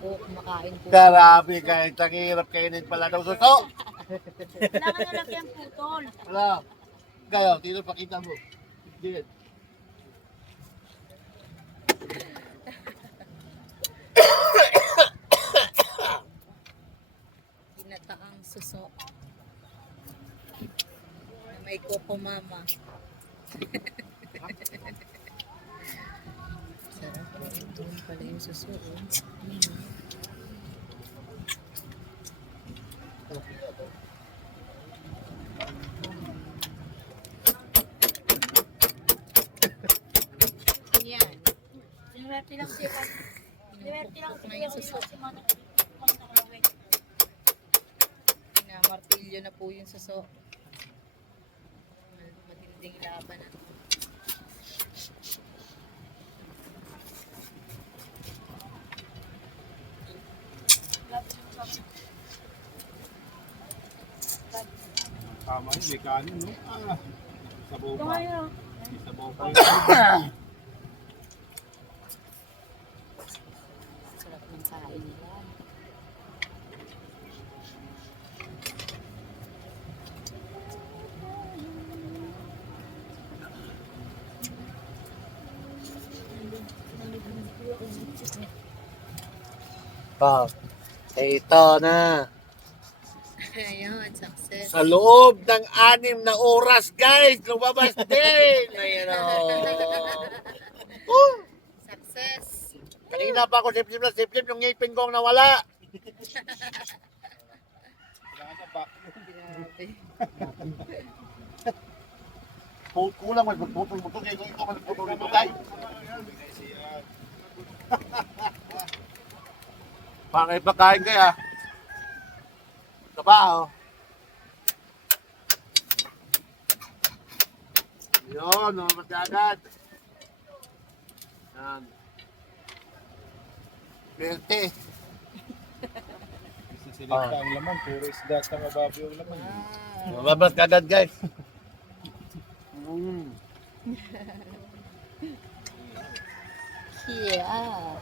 po, kumakain po. Grabe guys, ang hirap kainin pala daw suso. Kailangan na lang yung putol. Wala. Kayo, tino pakita mo. Sige. Ginataang suso. Na may koko mama. Sarap po. Doon pala yung suso. Yan. Sinuwerte lang siya. Sinuwerte lang siya. Si Manang nakawin. Pinamartilyo na po yung suso. Matinding laban na. Tama yun, may kanin, no? Sabaw pa. Kaya. May sabaw pa. Sarap ng kain nila. Pa. Ito na. Ayun, success. Sa loob ng 6 na oras, guys, lumabas din. Ayan o. Success. Kanina pa ako sip-sip yung ngipin kong nawala. Grabe. Kulang mas magputol-putol. Ito mas magputol-putol tayo. Pangay pa kain kaya. Ito pa oh. Yun, mas agad. Yan. Berte. Sisilip ang laman, puro isda at mababaw yung laman. Mababas ka agad, guys. Yeah.